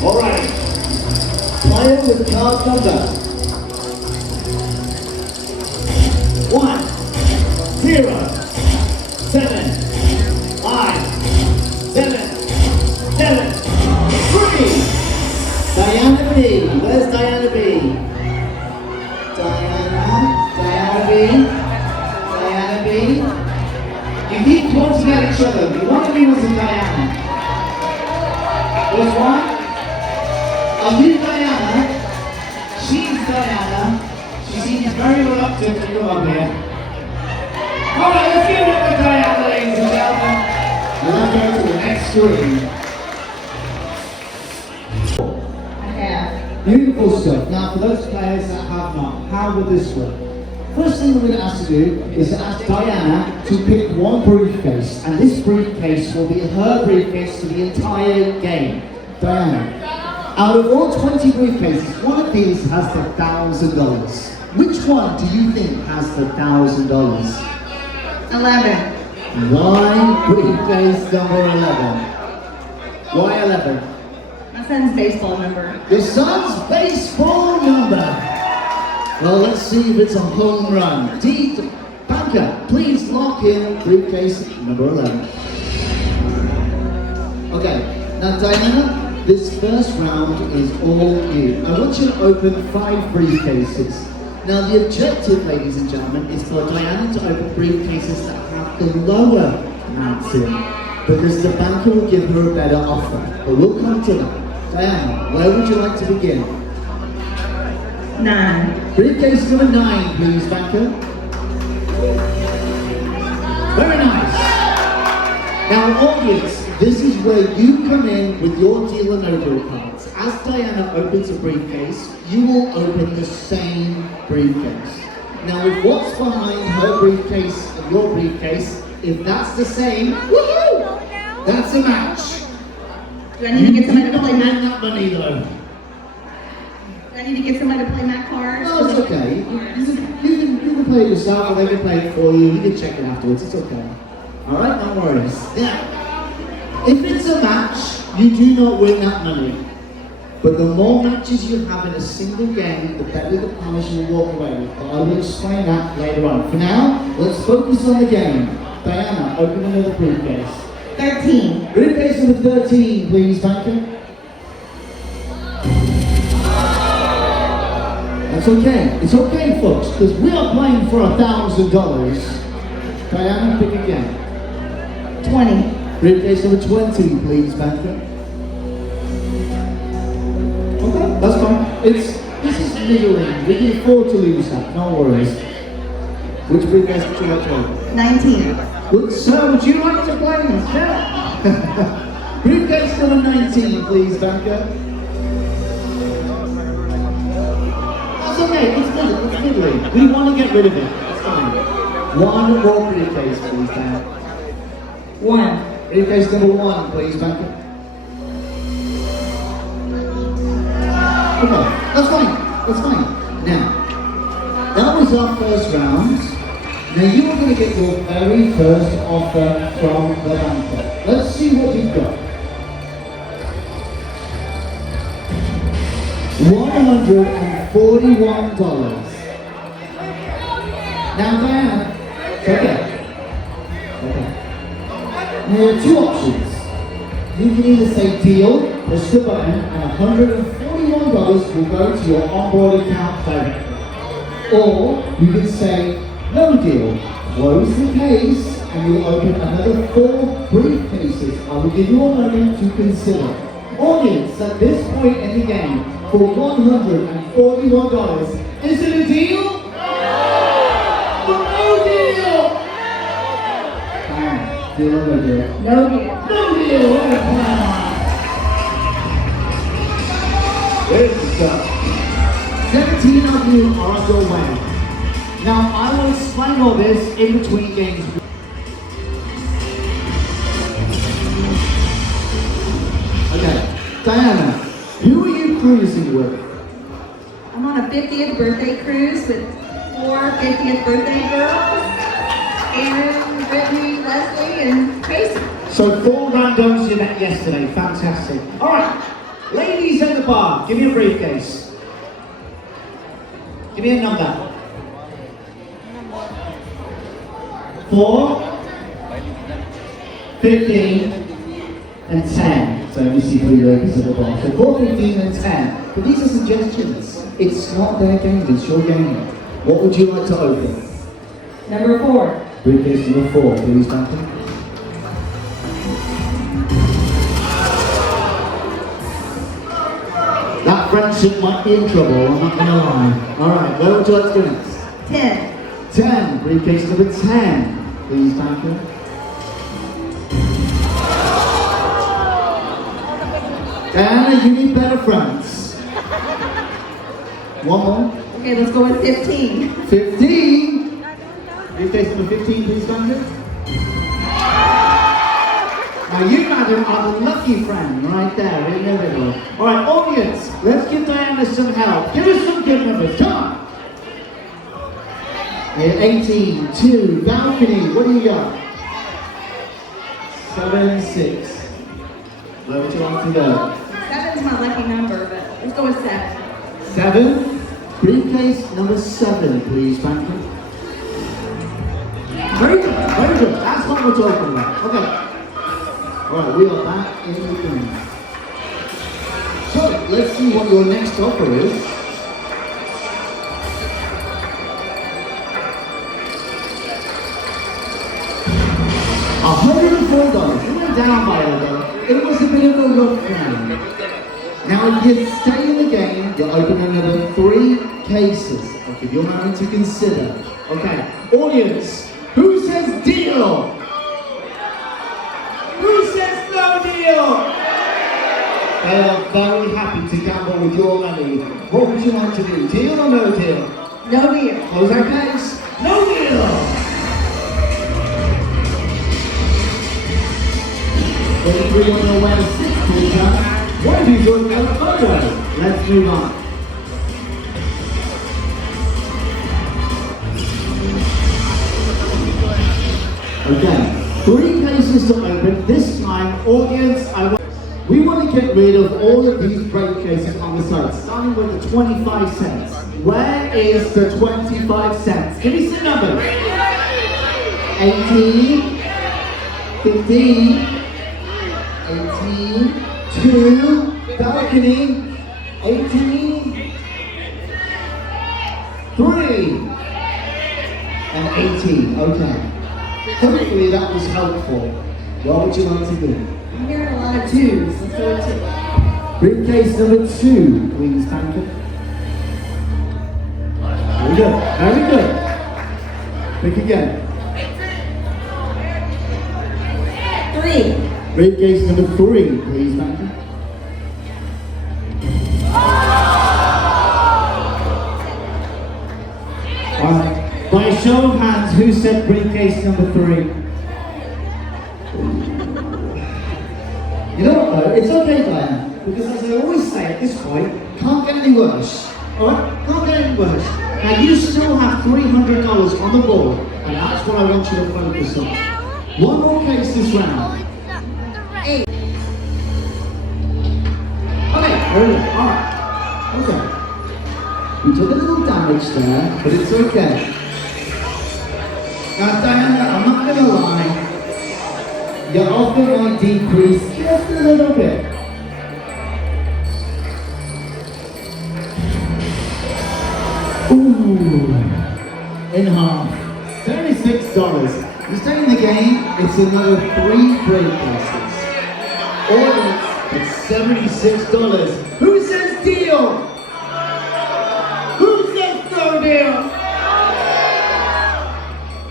Alright. Player with card number 1, 0, 7, 5, 7, 7, 3. Diana B. Where's Diana B? Diana B. Diana B. You keep pointing at each other. You want to be with Diana. There's one. Are you Diana? She's Diana. She seems very reluctant to come up here. Alright, let's give it up for Diana, ladies and gentlemen. And then go to the next screen. Beautiful stuff. Now, for those players that have not, how would this work? First thing we're going to ask to do is to ask Diana to pick one briefcase, and this briefcase will be her briefcase for the entire game. Diana, out of all 20 briefcases, one of these has the $1,000. Which one do you think has the $1,000? 11. Why briefcase number 11? Why 11? My son's baseball number. Your son's baseball number. Well, let's see if it's a home run. Banker, please lock in briefcase number 11. Okay, now Diana, this first round is all you. I want you to open 5 briefcases. Now the objective, ladies and gentlemen, is for Diana to open briefcases that have the lower amounts in, because the banker will give her a better offer. But we'll come to that. Diana, where would you like to begin? 9. Briefcase number 9, please, banker. Very nice. Now, audience, this is where you come in with your deal or no deal cards. As Diana opens a briefcase, you will open the same briefcase. Now, if what's behind her briefcase and your briefcase, if that's the same, woohoo! That's a match. Do I need to get somebody to play that that? money though. Do I need to get somebody to play that card? No, it's okay. You can play it yourself, or they can play it for you. You can check it afterwards. It's okay. All right, no worries. Now, if it's a match, you do not win that money. But the more matches you have in a single game, the better the prize you will walk away with. But I will explain that later on. For now, let's focus on the game. Diana, open another briefcase. 13. Briefcase number 13, please, banker. That's okay. It's okay, folks, because we are playing for $1,000. Diana, pick again. 20. Briefcase number 20, please, banker. Okay, that's fine. This is middling. We can afford to lose that. No worries. Which briefcase would you like to open? 19. Good sir, would you like to play this? Yeah. Briefcase number 19, please, banker. That's okay, it's middling. We want to get rid of it. It's fine. One more briefcase, please, Dan. 1. Briefcase number 1, please, banker. Okay, that's fine. That's fine. Now, that was our first round. Now you are going to get your very first offer from the banker. Let's see what you've got. $141. Now Diana, okay. Now there are 2 options. You can either say deal, push the button, and $141 will go to your onboard account directly. Or you can say no deal, close the case, and you'll open another 4 briefcases. I will give you a moment to consider. Audience, at this point in the game, for $141, is it a deal? No! Or no deal? Deal or no deal? No deal. No deal! Good stuff. 17 of you are on your way. Now, I will explain all this in between games. Okay, Diana, who are you cruising with? I'm on a 50th birthday cruise with 4 50th birthday girls. Aaron, Brittany, Leslie, and Tracy. So 4 randos you met yesterday. Fantastic. All right, ladies bar. Give me a briefcase. Give me a number. 4, 15, and 10. So you see 3 workers at the bar. So 4, 15, and 10. But these are suggestions. It's not their game, it's your game. What would you like to open? Number 4. Briefcase number 4, please, thank you. That friendship might be in trouble, I'm not gonna lie. Alright, where would you like to go next? 10. 10, briefcase number 10, please, thank you. Diana, you need better friends. One more. Okay, let's go with 15. 15, briefcase number 15, please, thank you. Now you, madam, are the lucky friend right there in the middle. Alright, audience, let's give Diana some help. Give us some good numbers, come on! Here, 18, 2, balcony, what do you got? 7, 6. Where would you like to go? 7's my lucky number, but let's go with 7. 7, briefcase number 7, please, thank you. Very good, very good. That's what we're talking about. Okay. Alright, we are back in the game. So, let's see what your next offer is. $104. You went down by a little. It was a bit of a rough game. Now, if you stay in the game, you'll open another 3 cases. Okay, you're having to consider. Okay, audience, who says deal? Who says no deal? They are very happy to gamble with your money. What would you like to do? Deal or no deal? No deal. Close that case. No deal! When you on your way to 6, please, huh? What if you join another photo? Let's move on. Okay, 3 cases to open. This time, audience, we want to get rid of all of these break cases on the side, starting with the 25 cents. Where is the 25 cents? Give me some numbers. 18, 15, 18, 2, balcony, 18, 3, and 18. Okay. Hopefully that was helpful. What would you like to do? I'm hearing a lot of 2s. Let's go with 2. Briefcase number 2, please, thank you. Very good, very good. Pick again. 3. Briefcase number 3, please, thank you. Alright, by a show of hands, who said briefcase number 3? You know what though, it's okay, Diane, because as I always say at this point, can't get any worse. Alright? Can't get any worse. Now you still have $300 on the board, and that's what I want you to focus on. One more case this round. 8. Okay, very good. Alright. Okay. We took a little damage there, but it's okay. Now, Diana, I'm not gonna lie. Your offer might decrease just a little bit. Ooh. In half. $36. You stay in the game, it's another 3 break passes. Audience, it's $76. Who says deal? Who says no deal?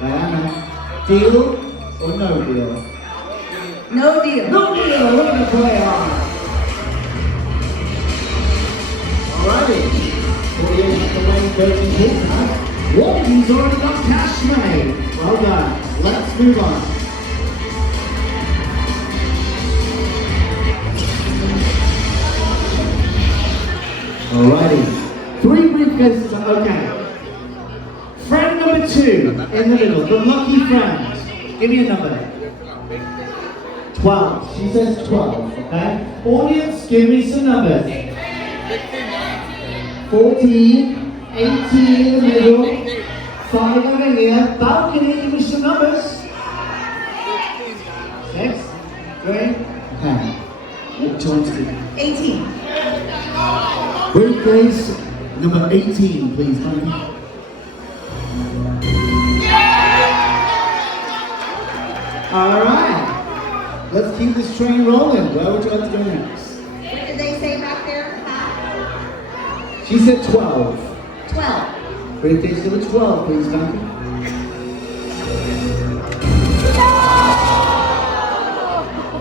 Diana, deal or no deal? No deal. No deal, we're gonna play on. Alrighty. 48 at the lane, 13 hits, huh? One of these already got cash money. Well done. Let's move on. Alrighty. 3 briefcases, okay. Friend number 2 in the middle, the lucky friend. Give me a number. 12. She says 12, okay? Audience, give me some numbers. 14, 18 in the middle, 5 over here. Balcony, give me some numbers. 6, 3, okay. What time to do? 18. Briefcase number 18, please, baby. All right, let's keep this train rolling. Where would you like to go next? What did they say back there? Huh? She said 12. 12. Briefcase number 12, please, Duncan.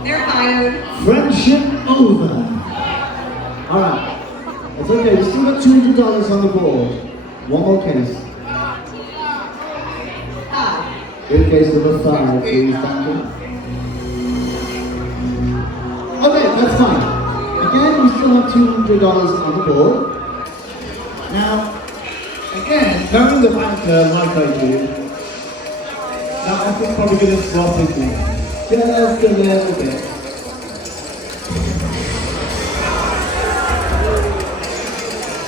They're fired. Friendship over. All right, it's okay. We still got $200 on the board. One more case. 5. Briefcase number 5, please, Duncan. Okay, that's fine. Again, we still have $200 on the board. Now, again, knowing the banker like I do, that offer's probably going to drop again. Just a little bit.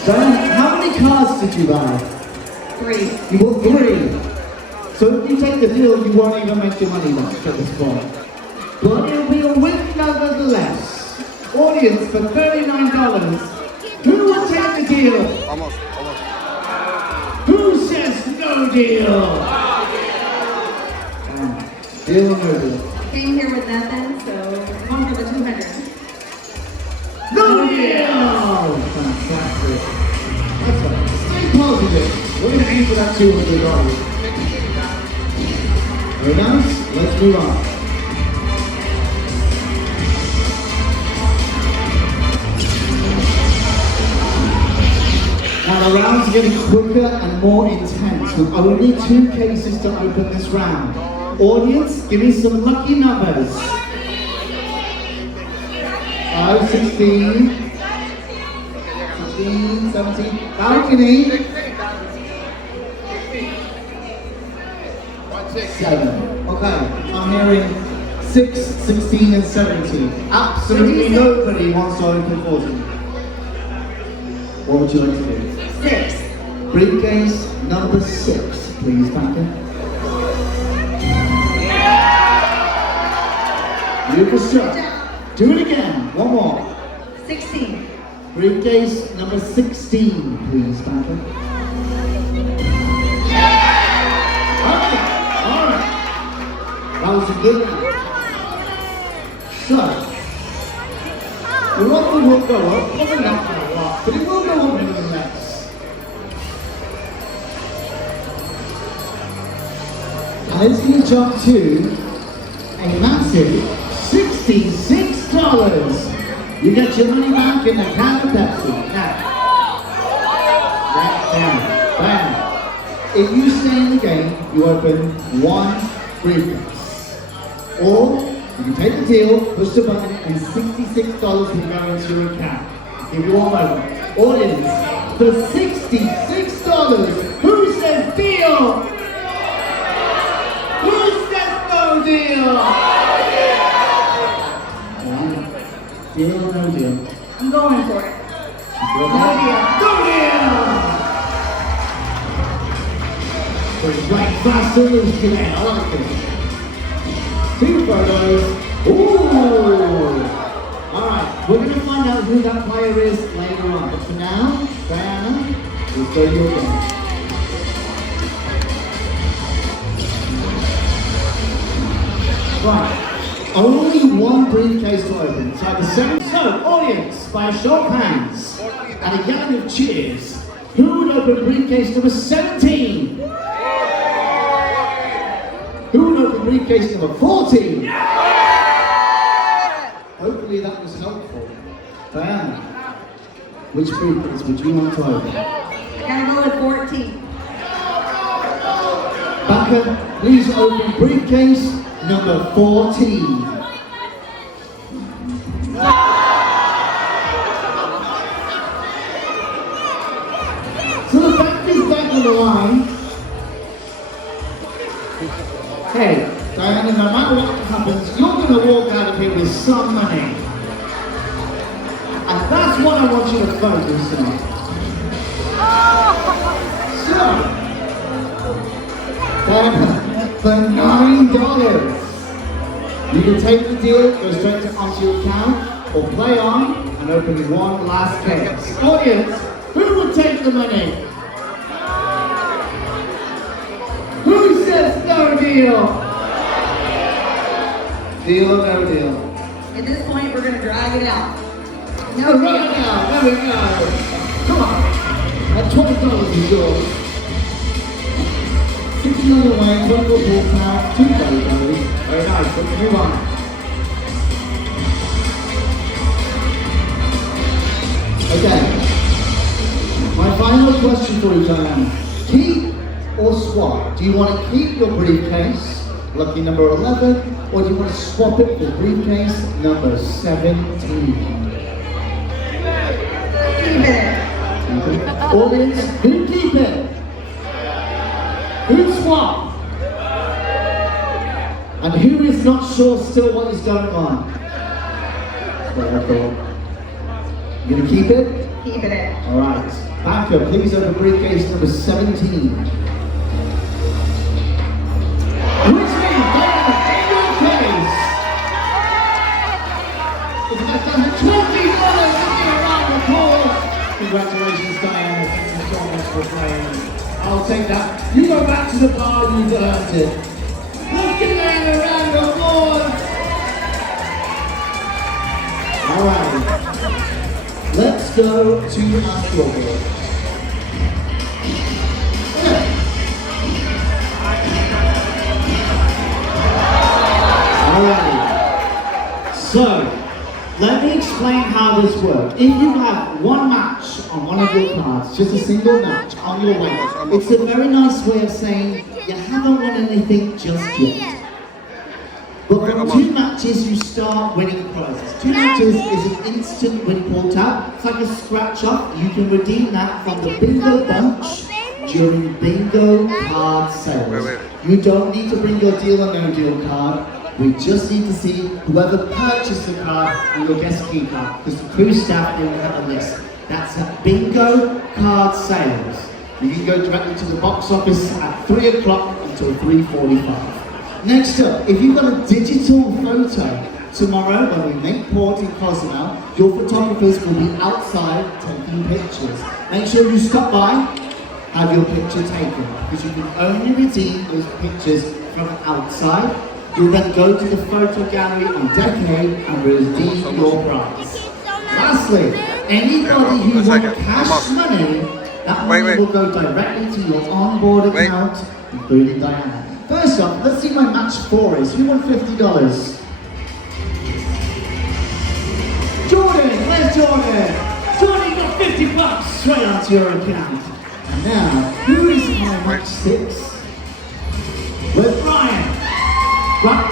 Diane, how many cards did you buy? 3. You bought 3. So if you take the deal, you won't even make your money back at this point. But it'll be a win nonetheless. Audience, for $39, who will take the deal? Almost. Who says no deal? Deal or no deal? Came here with nothing, so one for the 200. No deal! Fantastic. That's right. Stay positive. We're going to aim for that $200. Very nice. Let's move on. Now the rounds are getting quicker and more intense with only 2 cases to open this round. Audience, give me some lucky numbers. 5, 16, 16, 17, balcony. 7. Okay, I'm hearing 6, 16, and 17. Absolutely nobody wants to open 14. What would you like to do? 6. Briefcase number 6, please, Banker. You can start. Do it again. One more. 16. Briefcase number 16, please, Banker. Okay. All right. That was a good one. So, the rocket will go up. Probably not by a lot, but it will go up nevertheless. And it's going to jump to a massive $66. You get your money back in a can of Pepsi. Now, bam. If you stay in the game, you open 1 briefcase. Or you can take the deal, push the button, and $66 will go into your account. Give you one moment. Audience, for $66, who says deal? Who says no deal? Deal or no deal? I'm going for it. No deal. No deal! We're right faster today. I like it. 2 photos. Ooh! Alright, we're going to find out who that player is later on. But for now, Diana, we'll go your game. Right. Only 1 briefcase to open. It's either 7. So, audience, by a show of hands and a gang of cheers, who would open briefcase number 17? Who would open briefcase number 14? Hopefully that was helpful. Diana, which briefcase would you want to open? I gotta go with 14. Becca, please open briefcase number 14. So the back is back on the line. Hey, Diana, no matter what happens, you're going to walk out of here with some money. And that's what I want you to focus on. So, for $9, you can take the deal, go straight onto your account, or play on and open one last case. Audience, who would take the money? Who says no deal? Deal or no deal? At this point, we're going to drag it out. No Right deal. now, there we go. Come on. That $20 is yours. 60 on the way, 24 ball count, 2 photos. Very nice, let's move on. Okay. My final question for you, Diane. Keep or swap? Do you want to keep your briefcase, lucky number 11, or do you want to swap it for briefcase number 17? Keep it. Audience, who keep it? Who swap? And who is not sure still what is going on? That's what I thought. You gonna keep it? Keep it. Alright. Back up, please open briefcase number 17. Which means Diana, in your case, it's about $20 in the round of applause. Congratulations, Diana. Thank you so much for playing. I'll take that. You go back to the bar, you've earned it. Let's give Diana a round of applause. Alright. Let's go to our scoreboard. Alright. So, let me explain how this works. If you have one match on one of your cards, just a single match on your way, it's a very nice way of saying you haven't won anything just yet. But from 2 matches, you start winning prizes. 2 matches is an instant win pull tab. It's like a scratch off. You can redeem that from the bingo bunch during bingo card sales. You don't need to bring your deal or no deal card. We just need to see whoever purchased the card and your guest key card, because the cruise staff don't have a list. That's at bingo card sales. You can go directly to the box office at 3 o'clock until 3:45. Next up, if you've got a digital photo, tomorrow when we make port in Cozumel, your photographers will be outside taking pictures. Make sure you stop by, have your picture taken, because you can only redeem those pictures from outside. You'll then go to the photo gallery on deck A and redeem your prize. Lastly, anybody who wants cash money, that money will go directly to your onboard account, including Diana. First off, let's see my match 4 is. Who won $50? Jordan, where's Jordan? Jordan got $50 straight onto your account. And now, who is my match 6? With Brian. Right.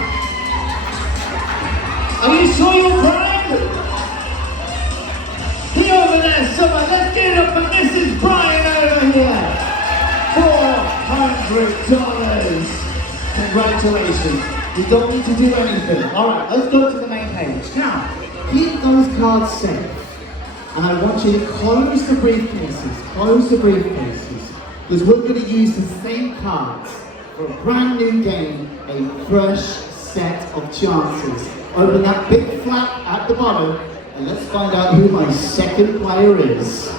Are you sure you're Brian? He over there somewhere. Let's get up and this is Brian over here. $400. Congratulations. You don't need to do anything. Alright, let's go to the main page. Now, keep those cards safe. And I want you to close the briefcases. Close the briefcases. Because we're going to use the same cards for a brand new game, a fresh set of chances. Open that big flap at the bottom and let's find out who my second player is.